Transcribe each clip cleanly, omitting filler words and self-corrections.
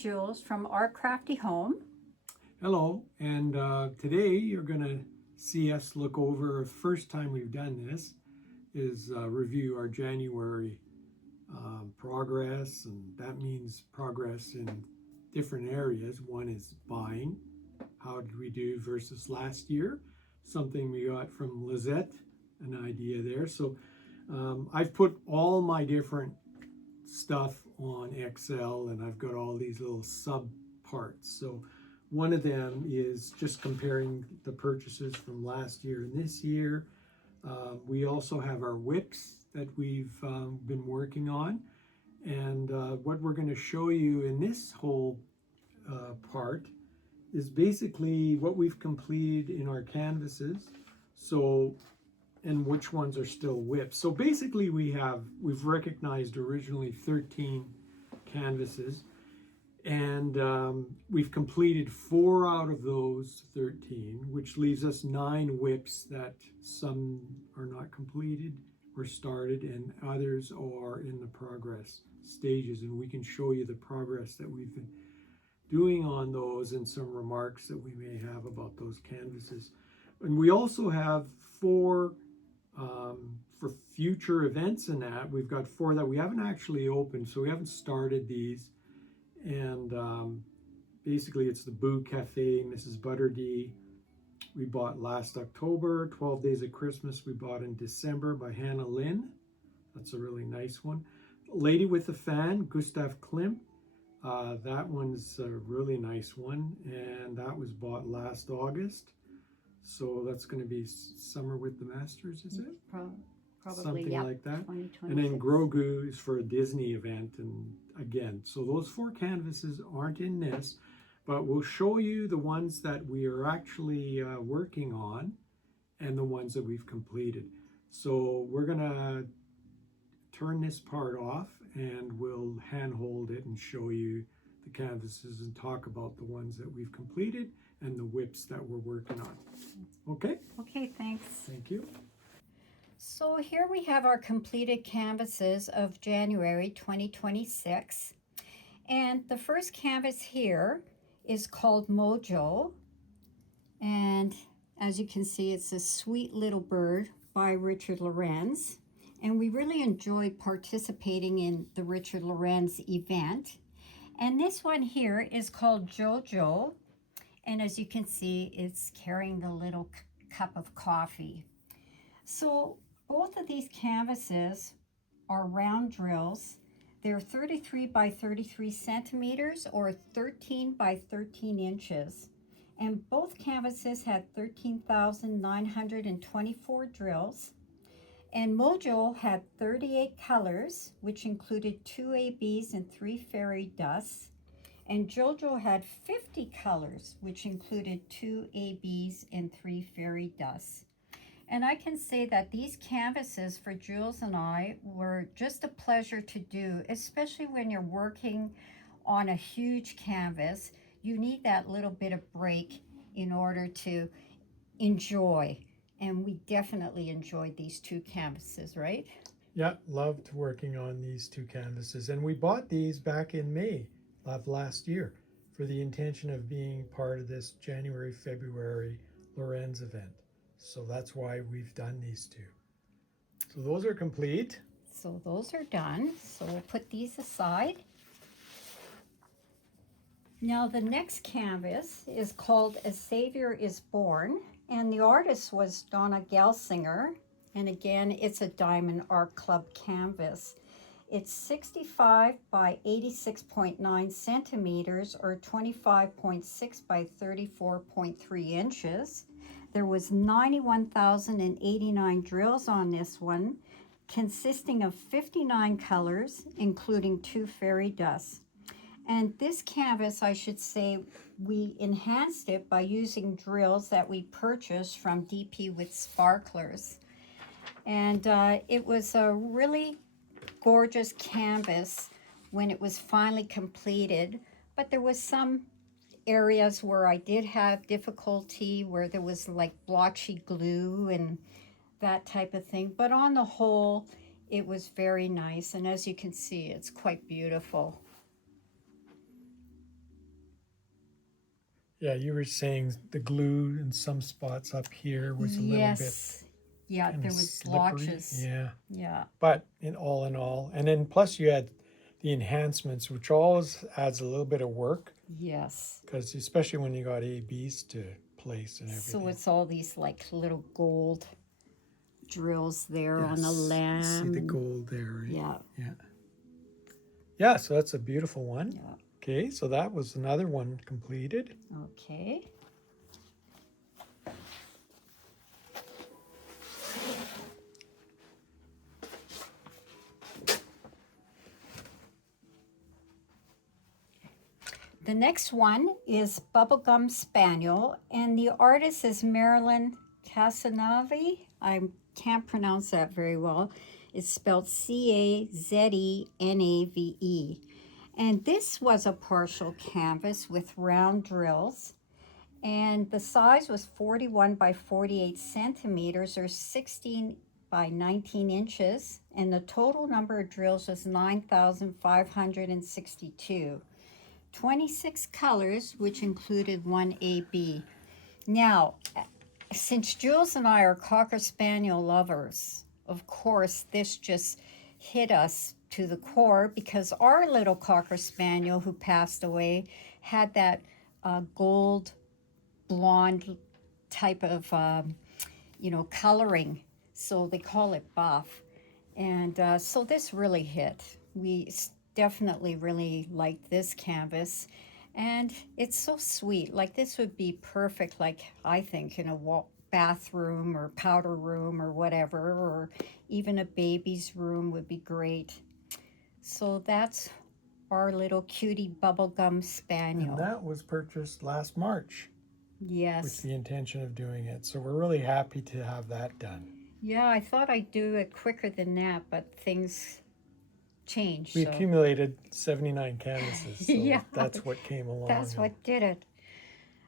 Jules from Our Crafty Home. Hello, and today you're going to see us look over, first time we've done this, is review our January progress, and that means progress in different areas. One is buying, how did we do versus last year, something we got from Lisette, an idea there. So I've put all my different stuff on Excel, and I've got all these little sub parts. So one of them is just comparing the purchases from last year and this year. We also have our whips that we've been working on, and what we're going to show you in this whole part is basically what we've completed in our canvases, so, and which ones are still whips. So basically we've recognized originally 13 canvases, and we've completed 4 out of those 13, which leaves us 9 whips that some are not completed or started, and others are in the progress stages, and we can show you the progress that we've been doing on those and some remarks that we may have about those canvases. And we also have 4 for future events in that. We've got 4 that we haven't actually opened, so we haven't started these. And basically it's the Boo Cafe, Mrs. Butterdee, we bought last October. 12 Days of Christmas we bought in December by Hannah Lynn. That's a really nice one. Lady with a Fan, Gustav Klimt. That one's a really nice one, and that was bought last August. So that's going to be Summer with the Masters, is it? Probably, something yep, like that. 2026. And then Grogu is for a Disney event, and again, so those 4 canvases aren't in this, but we'll show you the ones that we are actually working on and the ones that we've completed. So we're gonna turn this part off and we'll handhold it and show you the canvases and talk about the ones that we've completed and the whips that we're working on. Okay? Okay, thanks. Thank you. So here we have our completed canvases of January 2026. And the first canvas here is called Mojo. And as you can see, it's a sweet little bird by Richard Lorenz. And we really enjoyed participating in the Richard Lorenz event. And this one here is called Jojo. And as you can see, it's carrying the little cup of coffee. So both of these canvases are round drills. They're 33 by 33 centimeters or 13 by 13 inches. And both canvases had 13,924 drills. And Mojo had 38 colors, which included 2 ABs and 3 fairy dusts. And Jojo had 50 colors, which included 2 ABs and 3 fairy dusts. And I can say that these canvases for Jules and I were just a pleasure to do, especially when you're working on a huge canvas. You need that little bit of break in order to enjoy. And we definitely enjoyed these 2 canvases, right? Yeah, loved working on these 2 canvases. And we bought these back in May of last year for the intention of being part of this January-February Lorenz event. So that's why we've done these 2. So those are complete. So those are done. So we'll put these aside. Now the next canvas is called A Savior is Born, and the artist was Donna Gelsinger. And again, it's a Diamond Art Club canvas. It's 65 by 86.9 centimeters or 25.6 by 34.3 inches. There was 91,089 drills on this one, consisting of 59 colors, including 2 fairy dusts. And this canvas, I should say, we enhanced it by using drills that we purchased from DP with Sparklers. And it was a really gorgeous canvas when it was finally completed, but there was some areas where I did have difficulty, where there was like blotchy glue and that type of thing. But on the whole, it was very nice. And as you can see, it's quite beautiful. Yeah, you were saying the glue in some spots up here was a little bit Yes. Yeah, kind there of was slippery. blotches. Yeah. Yeah. But in all, and then plus you had the enhancements, which always adds a little bit of work, Yes. because especially when you got ABs to place and So everything. it's all these like little gold drills there on the Yes, you see the lamb. gold there, right? Yeah. Yeah. Yeah, so that's a beautiful one. Yeah. Okay, so that was another one completed. Okay. The next one is Bubblegum Spaniel, and the artist is Marilyn Casanave. I can't pronounce that very well. It's spelled Cazenave. And this was a partial canvas with round drills. And the size was 41 by 48 centimeters, or 16 by 19 inches. And the total number of drills was 9,562. 26 colors, which included one AB. Now, since Jules and I are Cocker Spaniel lovers, of course, this just hit us to the core because our little Cocker Spaniel who passed away had that gold blonde type of, coloring. So they call it buff. And so this really hit. We definitely really liked this canvas. And it's so sweet. Like this would be perfect, like I think, in a bathroom or powder room or whatever, or even a baby's room would be great. So that's our little cutie bubblegum spaniel. And that was purchased last March. Yes. With the intention of doing it. So we're really happy to have that done. Yeah, I thought I'd do it quicker than that, but things changed. We accumulated 79 canvases, so yeah, that's what came along. That's what did it.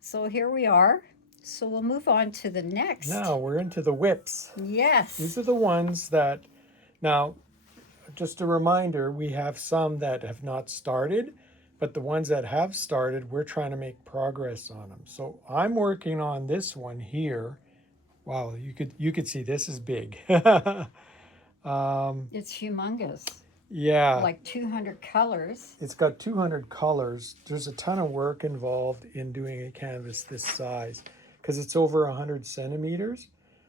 So here we are. So we'll move on to the next. Now we're into the whips. Yes. These are the ones that, now, just a reminder, we have some that have not started, but the ones that have started, we're trying to make progress on them. So I'm working on this one here. Wow, you could see this is big. It's humongous. Yeah. Like 200 colors. It's got 200 colors. There's a ton of work involved in doing a canvas this size because it's over 100 centimeters.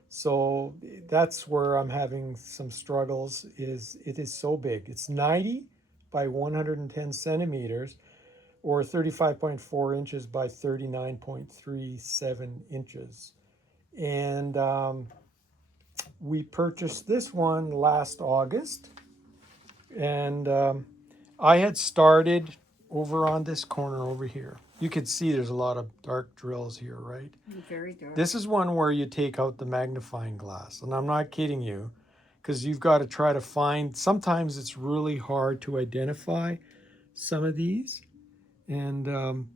So that's where I'm having some struggles. It is so big. It's 90 by 110 centimeters, or 35.4 inches by 39.37 inches. And we purchased this one last August. And I had started over on this corner over here. You could see there's a lot of dark drills here, right? Very dark. This is one where you take out the magnifying glass. And I'm not kidding you, because you've got to try to find, sometimes it's really hard to identify some of these. And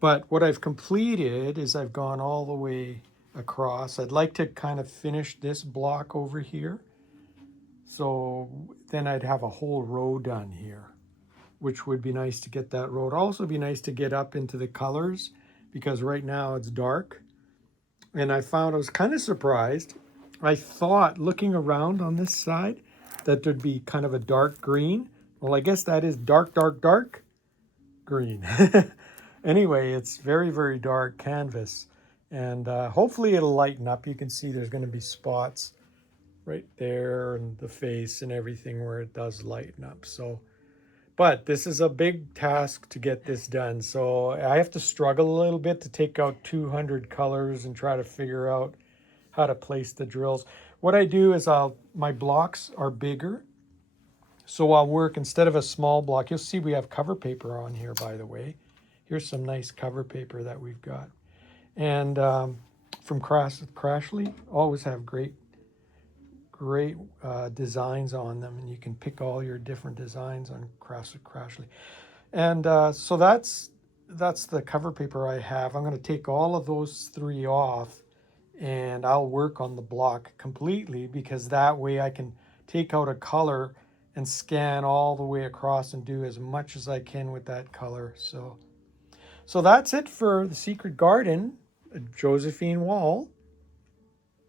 but what I've completed is I've gone all the way across. I'd like to kind of finish this block over here. So then I'd have a whole row done here, which would be nice to get that row. It'd also be nice to get up into the colors because right now it's dark. And I found, I was kind of surprised. I thought, looking around on this side, that there'd be kind of a dark green. Well, I guess that is dark, dark, dark green. Anyway, it's very, very dark canvas. And hopefully it'll lighten up. You can see there's going to be spots right there and the face and everything where it does lighten up. So, but this is a big task to get this done. So I have to struggle a little bit to take out 200 colors and try to figure out how to place the drills. What I do is my blocks are bigger. So I'll work, instead of a small block, you'll see we have cover paper on here, by the way. Here's some nice cover paper that we've got. And from Crashly, always have great designs on them, and you can pick all your different designs on Crashly. And so that's the cover paper I have. I'm going to take all of those three off, and I'll work on the block completely, because that way I can take out a color and scan all the way across and do as much as I can with that color. So So that's it for the Secret Garden, Josephine Wall.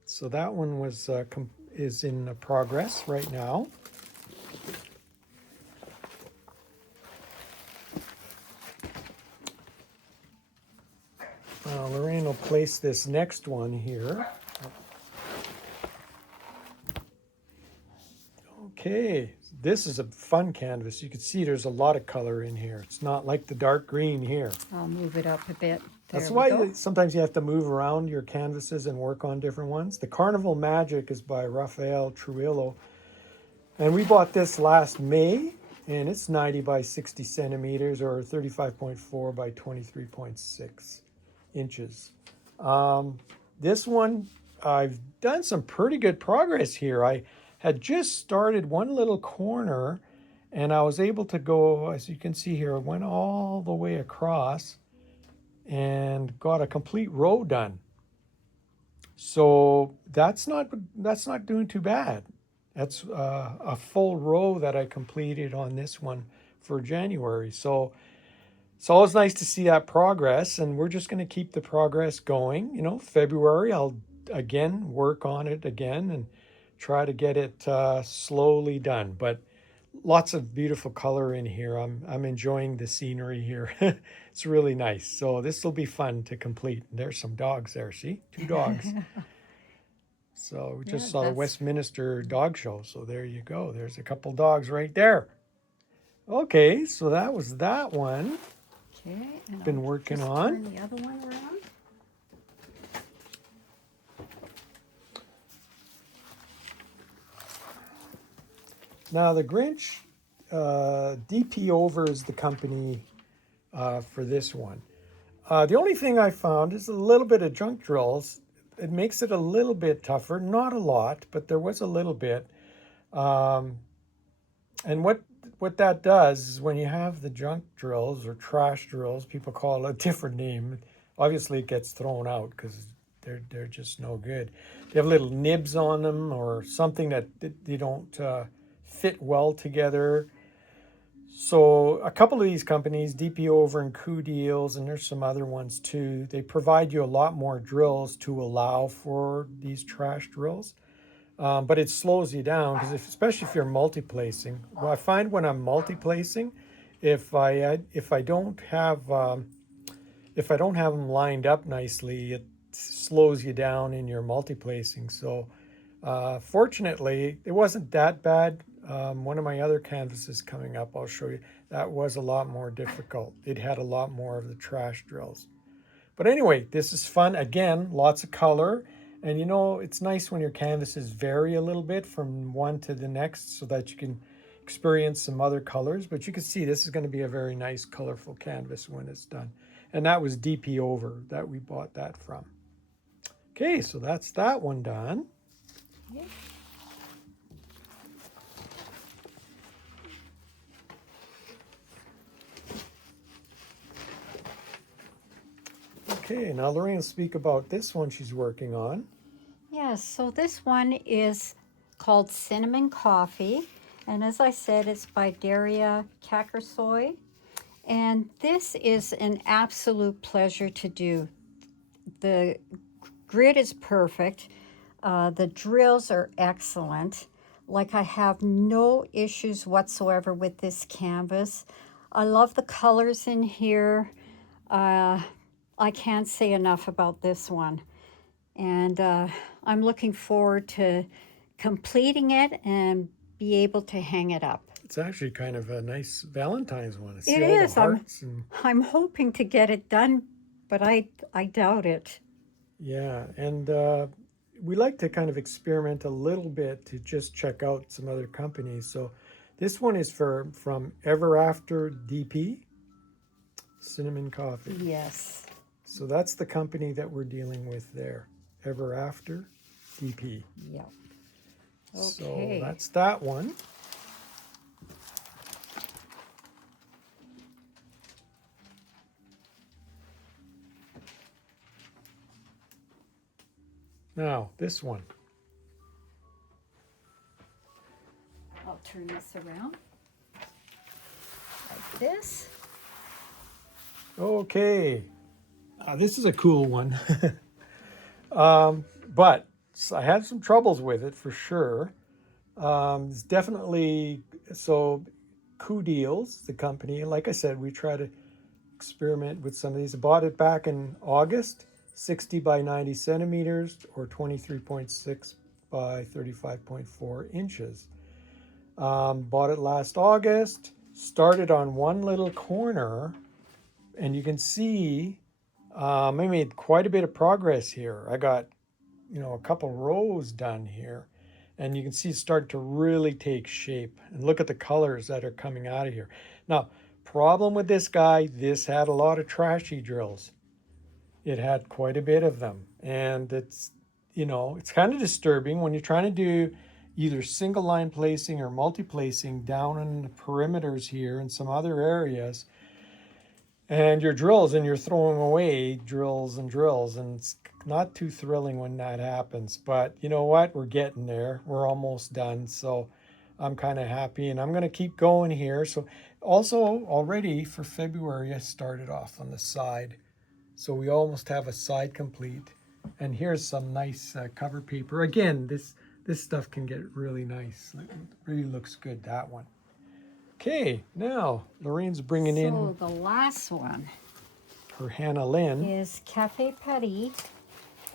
So that one was is in progress right now. Lorraine will place this next one here. Okay, this is a fun canvas. You can see there's a lot of color in here. It's not like the dark green here. I'll move it up a bit. That's There we why go. sometimes you have to move around your canvases and work on different ones. The Carnival Magic is by Rafael Trujillo. And we bought this last May, and it's 90 by 60 centimeters or 35.4 by 23.6 inches. This one, I've done some pretty good progress here. I had just started one little corner, and I was able to go, as you can see here, I went all the way across and got a complete row done. So that's not doing too bad. That's a full row that I completed on this one for January. So it's always nice to see that progress, and we're just going to keep the progress going. You know, February I'll again work on it again and try to get it slowly done. But lots of beautiful color in here. I'm enjoying the scenery here. It's really nice. So this will be fun to complete. There's some dogs there. See, 2 dogs. So we just saw the Westminster Dog Show. So there you go. There's a couple dogs right there. Okay, so that was that one. Okay, and Been I'll working just on. turn the other one around. Now the Grinch, DP Over is the company for this one. The only thing I found is a little bit of junk drills. It makes it a little bit tougher, not a lot, but there was a little bit. And what that does is when you have the junk drills or trash drills, people call it a different name. Obviously, it gets thrown out because they're just no good. They have little nibs on them or something that they don't fit well together. So a couple of these companies, DP Over and Coup Deals, and there's some other ones too, they provide you a lot more drills to allow for these trash drills. But it slows you down because especially if you're multi-placing. Well, I find when I'm multi-placing, if I don't have them lined up nicely, it slows you down in your multi-placing. So fortunately, it wasn't that bad. One of my other canvases coming up, I'll show you, that was a lot more difficult. It had a lot more of the trash drills. But anyway, this is fun. Again, lots of color. And you know, it's nice when your canvases vary a little bit from one to the next so that you can experience some other colors. But you can see this is going to be a very nice, colorful canvas when it's done. And that was DP Over that we bought that from. Okay, so that's that one done. Okay. Okay, now Lorraine will speak about this one she's working on. Yes, so this one is called Cinnamon Coffee. And as I said, it's by Daria Kakersoy. And this is an absolute pleasure to do. The grid is perfect. The drills are excellent. Like, I have no issues whatsoever with this canvas. I love the colors in here. I can't say enough about this one. And I'm looking forward to completing it and be able to hang it up. It's actually kind of a nice Valentine's one. It is. I'm hoping to get it done, but I doubt it. Yeah, and we like to kind of experiment a little bit to just check out some other companies. So this one is from Ever After DP, Cinnamon Coffee. Yes. So that's the company that we're dealing with there, Ever After DP. Yep. So Okay. that's that one. Now, this one. I'll turn this around like this. Okay, this is a cool one. But I had some troubles with it for sure. It's definitely so. Coup Deals, the company. Like I said, we try to experiment with some of these. I bought it back in August, 60 by 90 centimeters or 23.6 by 35.4 inches. Bought it last August. Started on one little corner, and you can see I made quite a bit of progress here. I got a couple rows done here, and you can see it start to really take shape. And look at the colors that are coming out of here. Now, problem with this guy, this had a lot of trashy drills. It had quite a bit of them, and it's kind of disturbing when you're trying to do either single line placing or multi placing down in the perimeters here and some other areas, and your drills, and you're throwing away drills, and it's not too thrilling when that happens. But you know what, we're getting there, we're almost done, so I'm kind of happy, and I'm going to keep going here. So also already for February I started off on the side, so we almost have a side complete. And here's some nice cover paper. Again, this stuff can get really nice. It really looks good, that one. Okay, now Lorraine's bringing in So the last one her Hannah Lynn. is Cafe Paris,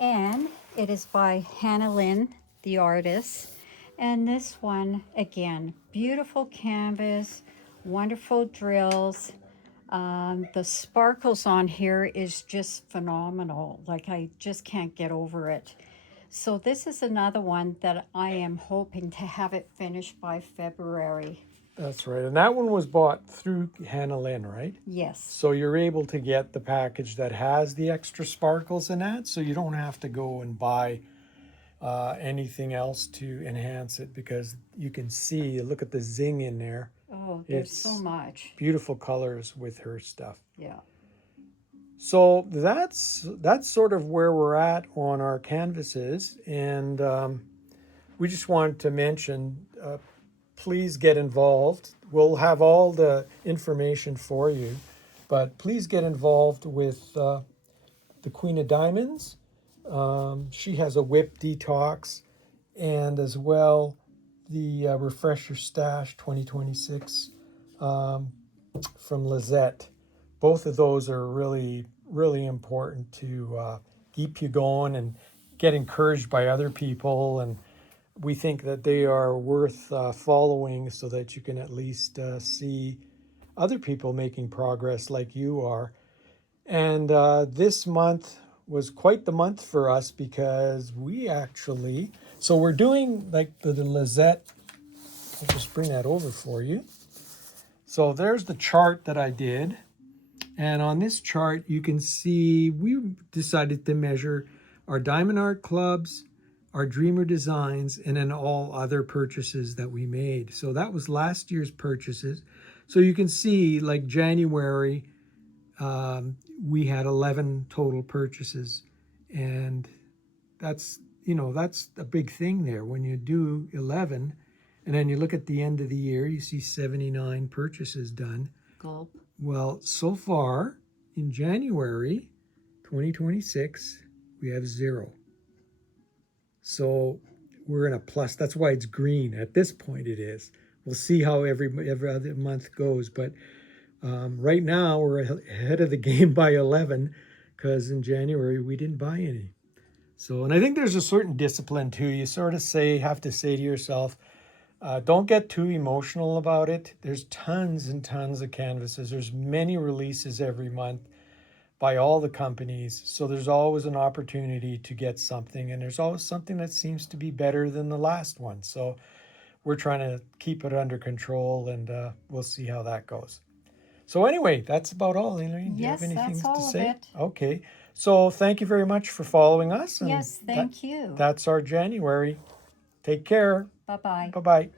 and it is by Hannah Lynn, the artist. And this one, again, beautiful canvas, wonderful drills. The sparkles on here is just phenomenal. Like, I just can't get over it. So this is another one that I am hoping to have it finished by February. That's right. And that one was bought through Hannah Lynn, right? Yes. So you're able to get the package that has the extra sparkles in that, so you don't have to go and buy anything else to enhance it, because you can see, look at the zing in there. Oh, there's so much. Beautiful colors with her stuff. Yeah. So that's sort of where we're at on our canvases, and we just wanted to mention, please get involved. We'll have all the information for you, but please get involved with the Queen of Diamonds. She has a whip detox, and as well the Refresher Stash 2026 from Lisette. Both of those are really, really important to keep you going and get encouraged by other people. And we think that they are worth following, so that you can at least see other people making progress like you are. And this month was quite the month for us, because we're doing like the Lisette. I'll just bring that over for you. So there's the chart that I did. And on this chart, you can see we decided to measure our Diamond Art clubs, our Dreamer designs, and then all other purchases that we made. So that was last year's purchases. So you can see, like January, we had 11 total purchases, and that's a big thing there. When you do 11, and then you look at the end of the year, you see 79 purchases done. Gulp. Well, so far in January 2026, we have 0. So we're in a plus. That's why it's green. At this point it is. We'll see how every other month goes. But right now we're ahead of the game by 11, because in January we didn't buy any. So, and I think there's a certain discipline too. You sort of have to say to yourself, don't get too emotional about it. There's tons and tons of canvases. There's many releases every month by all the companies. So there's always an opportunity to get something, and there's always something that seems to be better than the last one. So we're trying to keep it under control, and we'll see how that goes. So anyway, that's about all, Elaine. Do you have anything that's all to say? of it. Okay. So thank you very much for following us. Yes, thank you. That's our January. Take care. Bye-bye. Bye-bye.